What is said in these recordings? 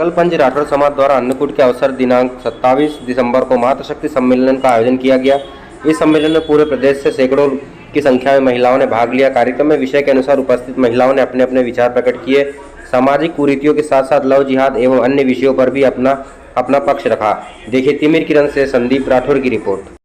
कलपंज राठौर समाज द्वारा अन्नकूट के अवसर दिनांक 27 दिसंबर को मातृशक्ति सम्मेलन का आयोजन किया गया। इस सम्मेलन में पूरे प्रदेश से सैकड़ों की संख्या में महिलाओं ने भाग लिया। कार्यक्रम में विषय के अनुसार उपस्थित महिलाओं ने अपने अपने विचार प्रकट किए। सामाजिक कुरीतियों के साथ साथ लव जिहाद एवं अन्य विषयों पर भी अपना पक्ष रखा। देखिए तिमिर किरण से संदीप राठौर की रिपोर्ट।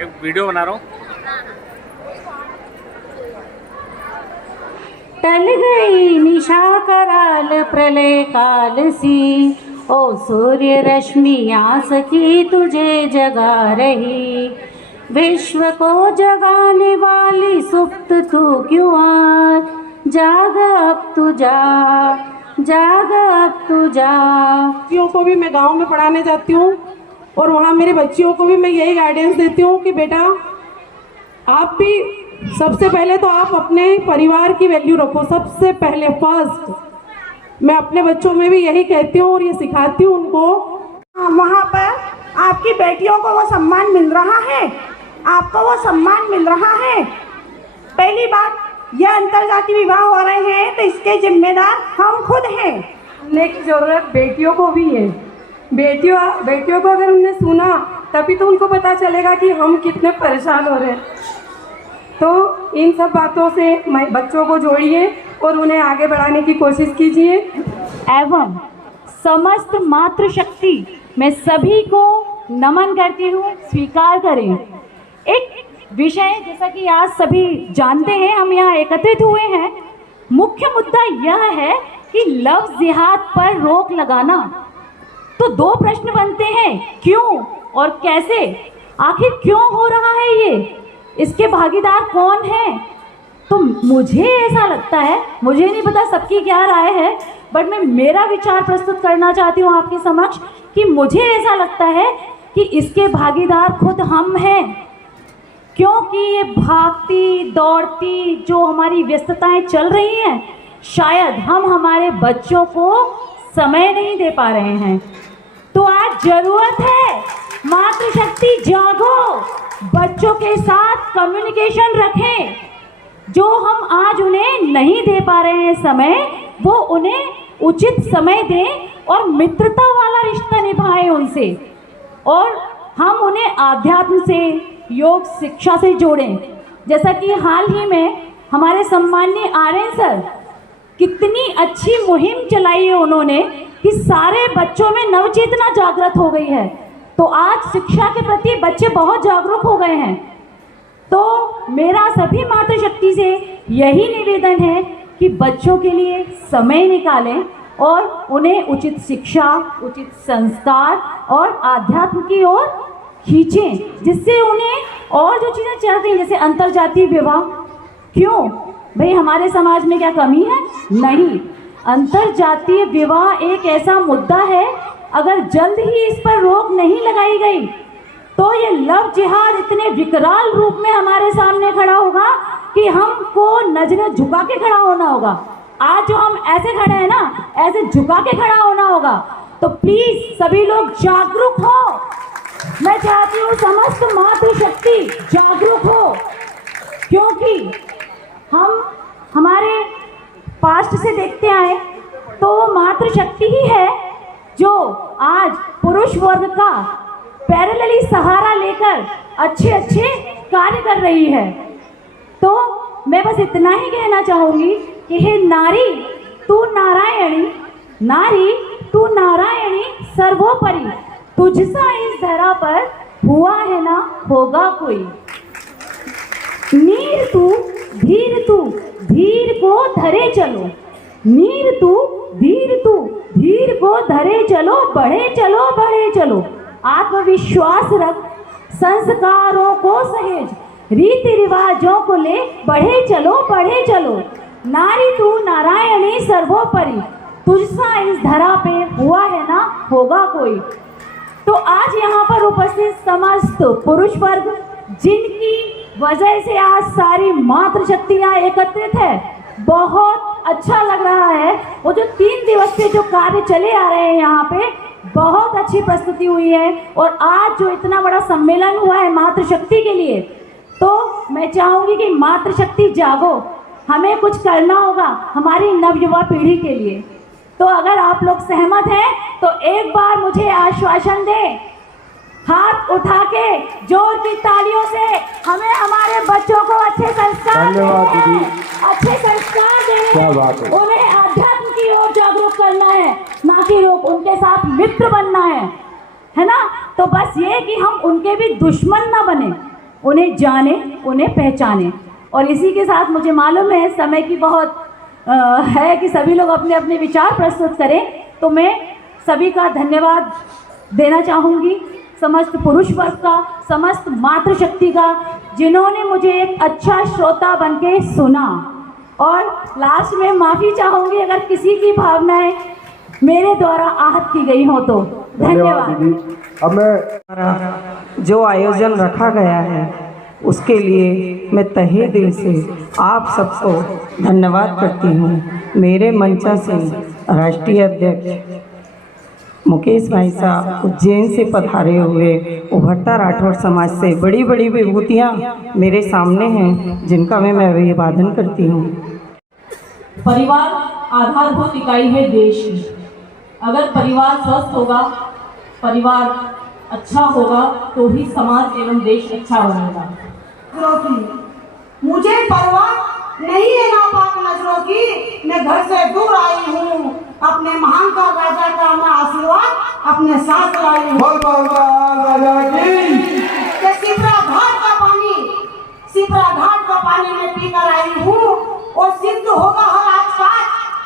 एक वीडियो बना रहा हूँ। टल गई निशा कराल प्रलय काल सी, ओ सूर्य रश्मियाँ सखी तुझे जगा रही। विश्व को जगाने वाली सुप्त तू क्यों आज, जाग अब तू जाग अब तू जा। बच्चियों को भी मैं गांव में पढ़ाने जाती हूँ और वहाँ मेरे बच्चियों को भी मैं यही गाइडेंस देती हूँ कि बेटा आप भी सबसे पहले तो आप अपने परिवार की वैल्यू रखो, सबसे पहले फर्स्ट। मैं अपने बच्चों में भी यही कहती हूँ और ये सिखाती हूँ उनको। वहाँ पर आपकी बेटियों को वो सम्मान मिल रहा है, आपको वो सम्मान मिल रहा है। पहली बात, यह अंतरजातीय विवाह हो रहे हैं तो इसके जिम्मेदार हम खुद हैं। सुनने की जरूरत बेटियों को भी है। बेटियों को अगर उन्हें सुना तभी तो उनको पता चलेगा कि हम कितने परेशान हो रहे हैं। तो इन सब बातों से बच्चों को जोड़िए और उन्हें आगे बढ़ाने की कोशिश कीजिए। एवं समस्त मातृशक्ति मैं सभी को नमन करती हूँ, स्वीकार करें। एक विषय जैसा कि आज सभी जानते हैं, हम यहाँ एकत्रित हुए हैं, मुख्य मुद्दा यह है कि लव जिहाद पर रोक लगाना। तो दो प्रश्न बनते हैं, क्यों और कैसे। आखिर क्यों हो रहा है ये, इसके भागीदार कौन है। तो मुझे ऐसा लगता है, मुझे नहीं पता सबकी क्या राय है, बट मैं मेरा विचार प्रस्तुत करना चाहती हूँ आपके समक्ष कि मुझे ऐसा लगता है कि इसके भागीदार खुद हम हैं। क्योंकि ये भागती दौड़ती जो हमारी व्यस्तताएं चल रही हैं, शायद हम हमारे बच्चों को समय नहीं दे पा रहे हैं। तो आज जरूरत है मातृशक्ति जागो, बच्चों के साथ कम्युनिकेशन रखें। जो हम आज उन्हें नहीं दे पा रहे हैं समय, वो उन्हें उचित समय दें और मित्रता वाला रिश्ता निभाएं उनसे, और हम उन्हें आध्यात्म से, योग शिक्षा से जोड़ें। जैसा कि हाल ही में हमारे सम्माननीय आर्यन सर कितनी अच्छी मुहिम चलाई है उन्होंने कि सारे बच्चों में नवचेतना जागृत हो गई है। तो आज शिक्षा के प्रति बच्चे बहुत जागरूक हो गए हैं। तो मेरा सभी मातृशक्ति से यही निवेदन है कि बच्चों के लिए समय निकालें और उन्हें उचित शिक्षा, उचित संस्कार और आध्यात्म की ओर खींचें, जिससे उन्हें और जो चीज़ें चल रही हैं जैसे अंतरजातीय विवाह, क्यों भाई हमारे समाज में क्या कमी है? नहीं, अंतरजातीय विवाह एक ऐसा मुद्दा है, अगर जल्द ही इस पर रोक नहीं लगाई गई तो ये लव जिहाद इतने विकराल रूप में हमारे सामने खड़ा होगा कि हमको नजरें झुका के खड़ा होना होगा। आज जो हम ऐसे खड़े हैं ना, ऐसे झुका के खड़ा होना होगा। तो प्लीज सभी लोग जागरूक हो। मैं चाहती हूँ समस्त मातृशक्ति जागरूक हो, क्योंकि हम हमारे पास्ट से देखते आए तो मातृशक्ति ही है जो आज पुरुष वर्ग का पैरेलली सहारा लेकर अच्छे अच्छे कार्य कर रही है। तो मैं बस इतना ही कहना चाहूँगी कि हे नारी तू नारायणी, नारी तू नारायणी सर्वोपरि, तुझसा इस धरा पर हुआ है ना होगा कोई। नीर तू धीर को धरे चलो, नीर तू धीर को धरे चलो, बढ़े चलो। आत्मविश्वास रख, संस्कारों को सहेज, रीति रिवाजों को ले बढ़े चलो। नारी तू नारायणी सर्वोपरि, तुझसा इस धरा पे हुआ है ना होगा कोई। तो आज यहाँ पर उपस्थित समस्त पुरुष वर्ग, जिनकी वजह से आज सारी मातृशक्तियाँ एकत्रित है, बहुत अच्छा लग रहा है। वो जो 3 दिवसीय जो कार्य चले आ रहे हैं यहाँ पे, बहुत अच्छी प्रस्तुति हुई है। और आज जो इतना बड़ा सम्मेलन हुआ है मातृशक्ति के लिए, तो मैं चाहूँगी कि मातृशक्ति जागो, हमें कुछ करना होगा हमारी नवयुवा पीढ़ी के लिए। तो अगर आप लोग सहमत हैं तो एक बार मुझे आश्वासन दें, हाथ उठा के जोर की तालियों से हमें हमारे बच्चों को अच्छे संस्कार देने हैं, अच्छे संस्कार देने हैं, उन्हें अध्यात्म की ओर जागरूक करना है, ना कि लोग उनके साथ मित्र बनना है ना। तो बस ये कि हम उनके भी दुश्मन ना बने, उन्हें जाने, उन्हें पहचाने। और इसी के साथ मुझे मालूम है समय की बहुत है कि सभी लोग अपने अपने विचार प्रस्तुत करें, तो मैं सभी का धन्यवाद देना चाहूँगी, समस्त पुरुष वर्ग का, समस्त मातृशक्ति का, जिन्होंने मुझे एक अच्छा श्रोता बनके सुना। और लास्ट में माफ़ी चाहूँगी अगर किसी की भावनाएं मेरे द्वारा आहत की गई हो तो। धन्यवाद। अब मैं जो आयोजन रखा गया है उसके लिए मैं तहे दिल से आप सबको धन्यवाद करती हूँ। मेरे मंचा से राष्ट्रीय अध्यक्ष मुकेश भाई साहब उज्जैन से पधारे हुए उभरता राठौर समाज से बड़ी बड़ी विभूतियाँ मेरे सामने हैं, जिनका मैं अभिवादन करती हूँ। परिवार आधारभूत इकाई है देश की। अगर परिवार स्वस्थ होगा, परिवार अच्छा होगा, तो ही समाज एवं देश अच्छा बनेगा। मुझे परवाह नहीं है नापाक नजरों की, मैं घर से दूर आई हूँ, अपने महान का राजा का मैं आशीर्वाद अपने साथ लाई हूँ। सिपरा घाट का पानी मैं पीकर आई हूँ और सिद्ध होगा हर आज का,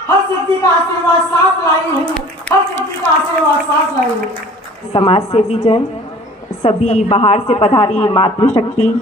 हर सिद्धि का आशीर्वाद साथ लाई हूँ, हर सिद्धि का आशीर्वाद साथ लाई हूँ। समाज सेवी जन, सभी बाहर से पधारी मातृशक्ति,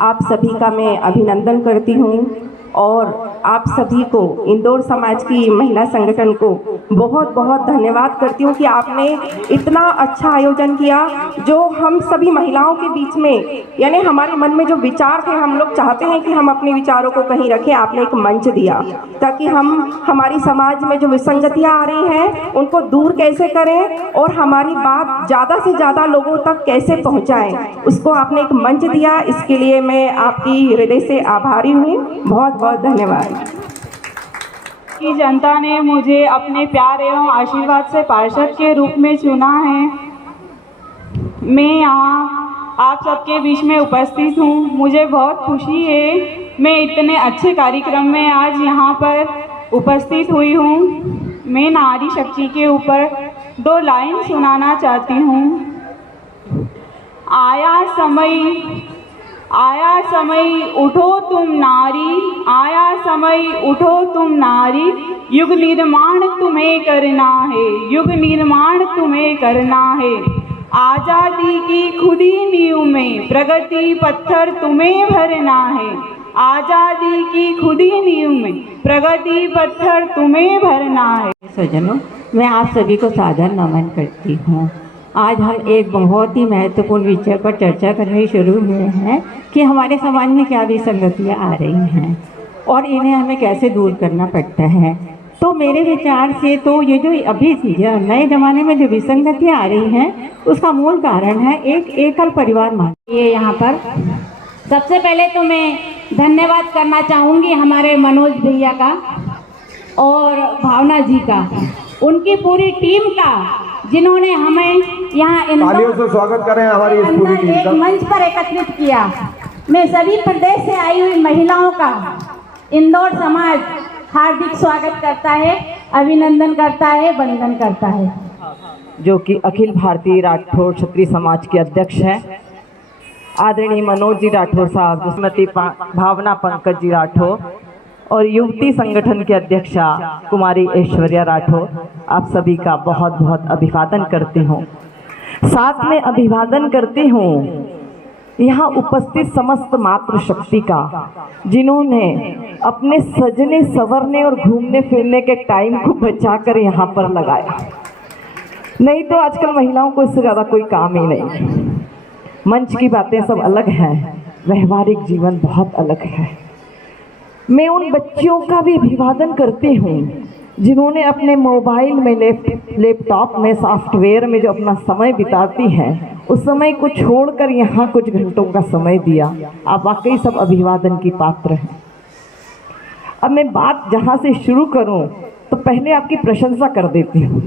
आप सभी का मैं अभिनंदन करती हूँ। और आप सभी को, इंदौर समाज की महिला संगठन को बहुत बहुत धन्यवाद करती हूँ कि आपने इतना अच्छा आयोजन किया, जो हम सभी महिलाओं के बीच में, यानी हमारे मन में जो विचार थे, हम लोग चाहते हैं कि हम अपने विचारों को कहीं रखें, आपने एक मंच दिया ताकि हम हमारी समाज में जो विसंगतियाँ आ रही हैं उनको दूर कैसे करें और हमारी बात ज़्यादा से ज़्यादा लोगों तक कैसे पहुँचाएँ, उसको आपने एक मंच दिया। इसके लिए मैं आपकी हृदय से आभारी हूँ। बहुत बहुत धन्यवाद। की जनता ने मुझे अपने प्यार एवं आशीर्वाद से पार्षद के रूप में चुना है। मैं यहाँ आप सबके बीच में उपस्थित हूँ, मुझे बहुत खुशी है। मैं इतने अच्छे कार्यक्रम में आज यहाँ पर उपस्थित हुई हूँ। मैं नारी शक्ति के ऊपर 2 लाइन सुनाना चाहती हूँ। आया समय उठो तुम नारी, आया समय उठो तुम नारी, युग निर्माण तुम्हें करना है, युग निर्माण तुम्हें करना है। आज़ादी की खुदी नींव में प्रगति पत्थर तुम्हें भरना है, आज़ादी की खुदी नींव में प्रगति पत्थर तुम्हें भरना है। सज्जनों, मैं आप सभी को सादर नमन करती हूँ। आज हम एक बहुत ही महत्वपूर्ण विषय पर चर्चा करने शुरू हुए हैं कि हमारे समाज में क्या विसंगतियाँ आ रही हैं और इन्हें हमें कैसे दूर करना पड़ता है। तो मेरे विचार से तो ये जो अभी नए ज़माने में जो विसंगतियाँ आ रही हैं, उसका मूल कारण है एक एकल परिवार मान। ये यहाँ पर सबसे पहले तो मैं धन्यवाद करना चाहूँगी हमारे मनोज भैया का और भावना जी का, उनकी पूरी टीम का, जिन्होंने हमें यहाँ तालियों से स्वागत करें हमारी इस पूरी टीम का। एक मंच पर एकत्रित किया। मैं सभी प्रदेश से आई हुई महिलाओं का इंदौर समाज हार्दिक स्वागत करता है, अभिनंदन करता है, वंदन करता है। जो कि अखिल भारतीय राठौर क्षत्रिय समाज के अध्यक्ष हैं, आदरणीय मनोज जी राठौर साहब, श्रीमती भावना पंकज जी राठौर और युवती संगठन की अध्यक्षा कुमारी ऐश्वर्या राठौर, आप सभी का बहुत बहुत अभिवादन करती हूँ। साथ में अभिवादन करती हूँ यहाँ उपस्थित समस्त मातृशक्ति का, जिन्होंने अपने सजने संवरने और घूमने फिरने के टाइम को बचाकर यहाँ पर लगाया। नहीं तो आजकल महिलाओं को इससे ज़्यादा कोई काम ही नहीं। मंच की बातें सब अलग हैं, व्यवहारिक जीवन बहुत अलग है। मैं उन बच्चियों का भी अभिवादन करती हूँ जिन्होंने अपने मोबाइल में, लैपटॉप में, सॉफ्टवेयर में जो अपना समय बिताती हैं, उस समय को छोड़कर यहाँ कुछ घंटों का समय दिया। आप वाकई सब अभिवादन की पात्र हैं। अब मैं बात जहाँ से शुरू करूँ तो पहले आपकी प्रशंसा कर देती हूँ,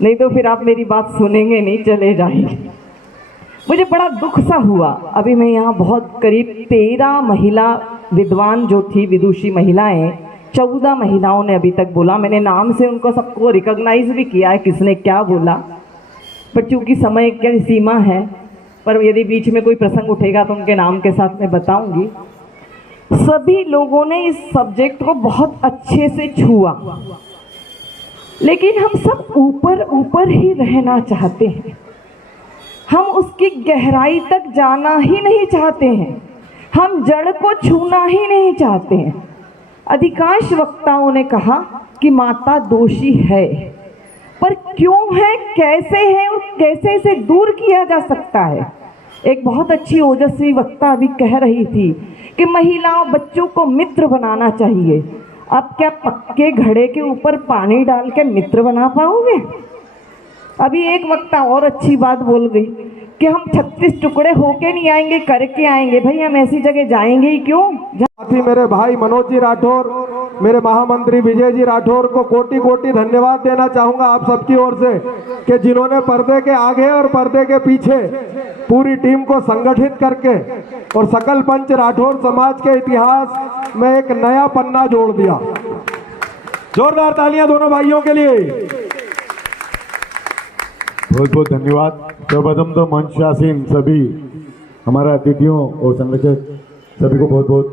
नहीं तो फिर आप मेरी बात सुनेंगे नहीं, चले जाएंगे। मुझे बड़ा दुख सा हुआ, अभी मैं यहाँ बहुत करीब 13 महिला विद्वान जो थी, विदुषी महिलाएं, 14 महिलाओं ने अभी तक बोला। मैंने नाम से उनको सबको रिकॉग्नाइज भी किया है किसने क्या बोला, पर चूँकि समय की सीमा है, पर यदि बीच में कोई प्रसंग उठेगा तो उनके नाम के साथ मैं बताऊंगी। सभी लोगों ने इस सब्जेक्ट को बहुत अच्छे से छुआ, लेकिन हम सब ऊपर ऊपर ही रहना चाहते हैं, हम उसकी गहराई तक जाना ही नहीं चाहते हैं, हम जड़ को छूना ही नहीं चाहते हैं। अधिकांश वक्ताओं ने कहा कि माता दोषी है, पर क्यों है, कैसे है और कैसे इसे दूर किया जा सकता है। एक बहुत अच्छी ओजस्वी वक्ता अभी कह रही थी कि महिलाओं, बच्चों को मित्र बनाना चाहिए। अब क्या पक्के घड़े के ऊपर पानी डाल के मित्र बना पाओगे? अभी एक वक्ता और अच्छी बात बोल गई कि हम 36 टुकड़े होके नहीं आएंगे, करके आएंगे। भाई हम ऐसी जगह जाएंगे ही क्यों? साथ ही मेरे भाई मनोज जी राठौर, मेरे महामंत्री विजय जी राठौर को कोटि कोटि धन्यवाद देना चाहूंगा आप सबकी ओर से कि जिन्होंने पर्दे के आगे और पर्दे के पीछे पूरी टीम को संगठित करके और सकल पंच राठौर समाज के इतिहास में एक नया पन्ना जोड़ दिया। जोरदार तालियां दोनों भाइयों के लिए। बहुत बहुत धन्यवाद। सर्वप्रथम तो मंचासीन सभी हमारे अतिथियों और संरक्षक सभी को बहुत बहुत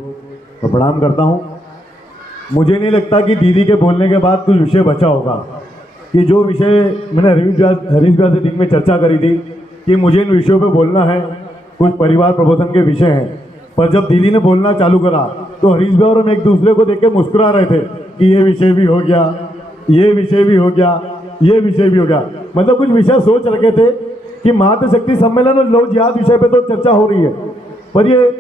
प्रणाम करता हूं। मुझे नहीं लगता कि दीदी के बोलने के बाद कुछ विषय बचा होगा, कि जो विषय मैंने हरीश भैया से दिन में चर्चा करी थी कि मुझे इन विषयों पे बोलना है, कुछ परिवार प्रबोधन के विषय हैं, पर जब दीदी ने बोलना चालू करा तो हरीश भैया और हम एक दूसरे को देख के मुस्कुरा रहे थे कि ये विषय भी हो गया, ये विषय भी हो गया, ये विषय भी हो गया। मतलब कुछ विषय सोच रखे थे कि मातृशक्ति सम्मेलन और लव जिहाद विषय पे तो चर्चा हो रही है, पर ये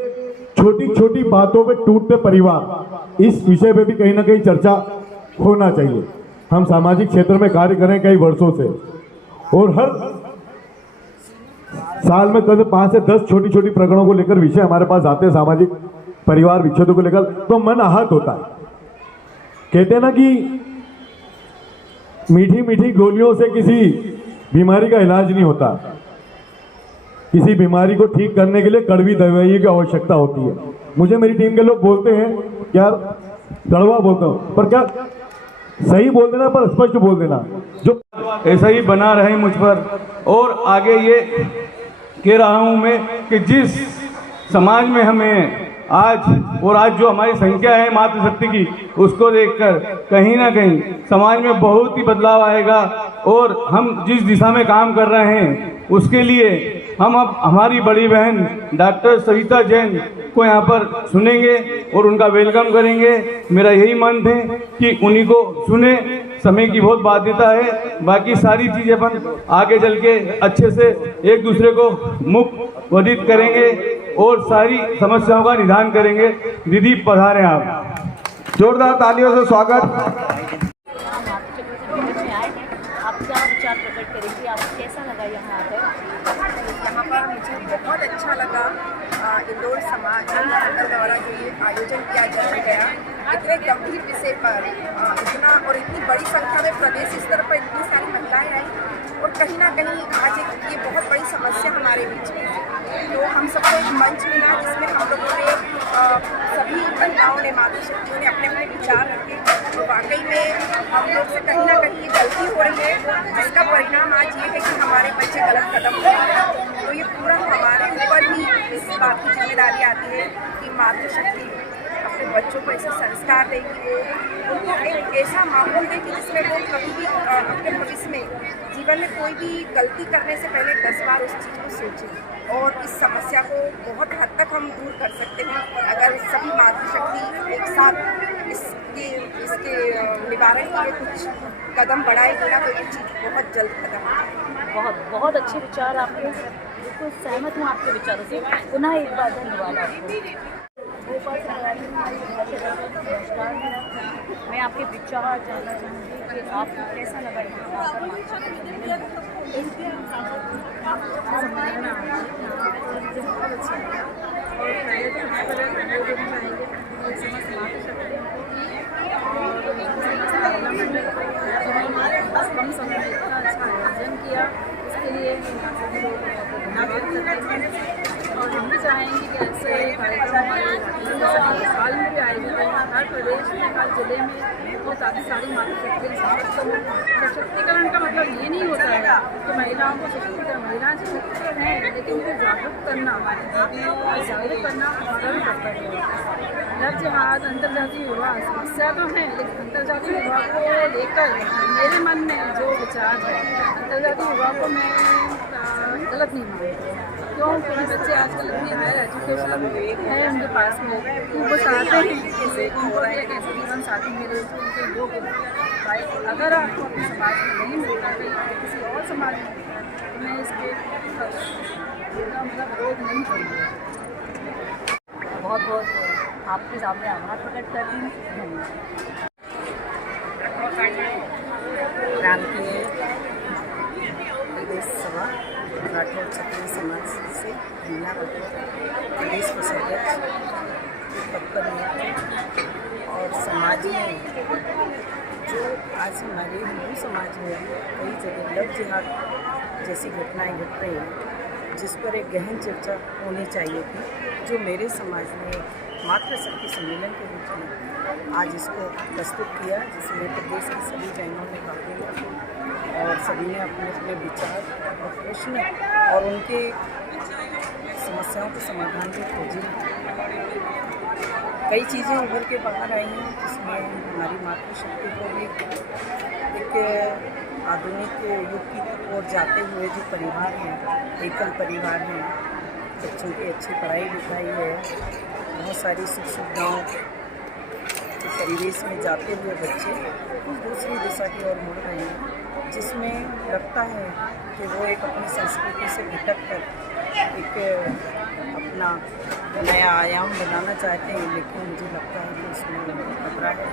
छोटी छोटी बातों पे टूटते परिवार, इस विषय पे भी कहीं ना कहीं चर्चा होना चाहिए। हम सामाजिक क्षेत्र में कार्य करें कई वर्षों से, और हर साल में करीब 5 से 10 छोटी छोटी प्रकरणों को लेकर विषय हमारे पास आते हैं, सामाजिक परिवार विच्छेदों को लेकर, तो मन आहत होता है। कहते हैं ना कि मीठी मीठी गोलियों से किसी बीमारी का इलाज नहीं होता, किसी बीमारी को ठीक करने के लिए कड़वी दवाई की आवश्यकता होती है। मुझे मेरी टीम के लोग बोलते हैं यार कड़वा बोलता हूँ, पर क्या सही बोल देना, पर स्पष्ट बोल देना, जो ऐसा ही बना रहे मुझ पर। और आगे ये कह रहा हूँ मैं कि जिस समाज में हमें आज जो हमारी संख्या है मातृशक्ति की, उसको देखकर कहीं ना कहीं समाज में बहुत ही बदलाव आएगा। और हम जिस दिशा में काम कर रहे हैं उसके लिए हम अब हमारी बड़ी बहन डॉक्टर सविता जैन को यहाँ पर सुनेंगे और उनका वेलकम करेंगे। मेरा यही मन है कि उन्हीं को सुने, समय की बहुत बाध्यता है, बाकी सारी चीज़ें अपन आगे चल के अच्छे से एक दूसरे को मुक्त वर्धित करेंगे और सारी समस्याओं का निदान करेंगे। दीदी पधारें आप। जोरदार तालियों से स्वागत। आपका विचार प्रकट करेंगे, आपको कैसा लगा यहाँ पर मुझे बहुत अच्छा लगा। इंदौर समाज द्वारा जो ये आयोजन किया गया, इतने गंभीर विषय पर इतना और इतनी बड़ी संख्या में प्रदेश स्तर पर इतनी सारी महिलाएं आई, और कहीं ना कहीं आज ये बहुत बड़ी समस्या हमारे बीच में है। तो हम सबको एक मंच मिला जिसमें हम लोगों ने सभी महिलाओं ने, मातृशक्तियों ने अपने अपने विचार रखे। तो वाकई में हम लोग से कहीं ना कहीं ये गलती हो रही है, जिसका परिणाम आज ये है कि हमारे बच्चे गलत कदम उठा रहे हैं। तो ये पूरा हमारे ऊपर ही इस बात की जिम्मेदारी आती है कि मातृशक्ति अपने बच्चों को ऐसे संस्कार देगी, उनको एक ऐसा माहौल देगी जिसमें वो कभी भी अपने भविष्य में जीवन में कोई भी गलती करने से पहले 10 बार उस चीज़ को सोचें। और इस समस्या को बहुत हद तक हम दूर कर सकते हैं अगर सभी मातृशक्ति एक साथ इसके निवारण के लिए कुछ कदम बढ़ाएगी ना तो ये चीज़ बहुत जल्द खत्म हो जाएगी। बहुत बहुत अच्छे विचार आपके, बिल्कुल सहमत हूँ आपके विचारों से। पुनः एक बार धन्यवाद आपको। भोपाल से नमस्कार मेरा, मैं आपके विचार जानना चाहूँगी कि आपको कैसा लगा यहाँ पर मातृशक्ति कम समय में इतना अच्छा आयोजन किया, इसके लिए और हम भी चाहेंगे कि ऐसे कार्यक्रम हमारे साल में भी आयोजित हो, हर प्रदेश में, हर जिले में, तो ताकि सारी मातृशक्तियाँ सशक्त हों। सशक्तिकरण का मतलब ये नहीं होता है कि महिलाओं को सशक्तिकरण, महिलाएं सशक्त हैं लेकिन उनको जागरूक करना हमारा भी कर्तव्य है। लव जिहाद, अंतर्जातीय विवाह समस्या तो है, लेकिन अंतर्जातीय विवाह को लेकर मेरे मन में जो विचार है, अंतर्जातीय विवाह को मैं गलत नहीं मानती। क्यों? क्योंकि बच्चे आजकल इतनी हायर एजुकेशन है उनके पास में, तो वो चाहते हैं कि उनको एक ऐसे जीवन साथी मिले जो उनके योग्य हो। अगर आपको अपने समाज में नहीं मिलता है किसी और समाज में, तो मैं इसके मतलब विरोध नहीं करूँगी। बहुत बहुत आपके सामने आभार प्रकट करती हूँ। रामकीय प्रदेश सभा राठौर क्षत्रिय समाज से महिला प्रदेश कोषाध्यक्ष पद पर नियुक्त, और समाज में जो आज हमारे हिंदू समाज में कई जगह लव जिहाद जैसी घटनाएं घट रही हैं, जिस पर एक गहन चर्चा होनी चाहिए थी, जो मेरे समाज ने मातृशक्ति सम्मेलन के रूप में आज इसको प्रस्तुत किया, जिसमें प्रदेश की सभी बहनों ने भाग लिया और सभी ने अपने अपने विचार और प्रश्न और उनके समस्याओं के समाधान भी खोजे। कई चीज़ें उभर के बाहर आई हैं, जिसमें हमारी मातृशक्ति को भी एक आधुनिक युग की ओर जाते हुए जो परिवार हैं, एकल परिवार हैं, बच्चों की अच्छी पढ़ाई लिखाई है, बहुत सारी सुख सुविधाओं के परिवेश में जाते हुए बच्चे कुछ दूसरी दिशा की ओर मुड़ रहे हैं, जिसमें लगता है कि वो एक अपनी संस्कृति से भटक कर एक अपना नया आयाम बनाना चाहते हैं, लेकिन मुझे लगता है कि उसमें खतरा है।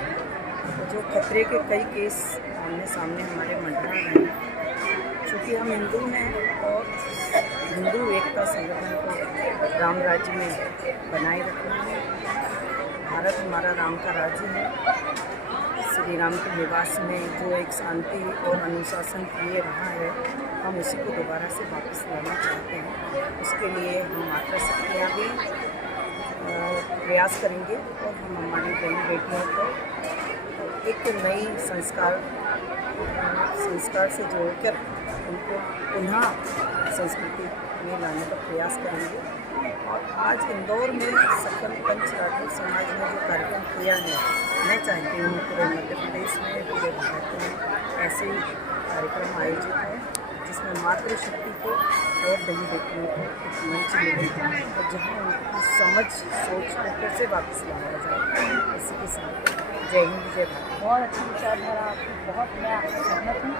तो जो खतरे के कई केस आमने सामने हमारे मंडरा रहे हैं, चूँकि हम हिंदू हैं और हिंदू एकता संगठन को राम राज्य में बनाए रखना है। भारत हमारा राम का राज्य है। श्री राम के निवास में जो एक शांति और अनुशासन प्रिय रहा है, हम उसी को दोबारा से वापस लाना चाहते हैं। उसके लिए हम मातृशक्तियाँ भी प्रयास करेंगे और हम हमारी बहन बेटियों को एक नई संस्कार से जोड़कर उनको पुनः संस्कृति में लाने का प्रयास करेंगे। और आज इंदौर में सकल पंच राठौर समाज ने जो कार्यक्रम किया है, मैं चाहती हूँ पूरे मध्य प्रदेश में, पूरे भारत में ऐसे ही कार्यक्रम आयोजित हों, जिसमें मातृशक्ति को और बहन बेटियों को एक मंच मिले और जहाँ उनकी समझ सोच को कैसे वापस लाया जाए। इसी के साथ जय हिंद, जय भारत। बहुत अच्छा विचारधारा आपकी, बहुत मैं आपसे सहमत हूँ।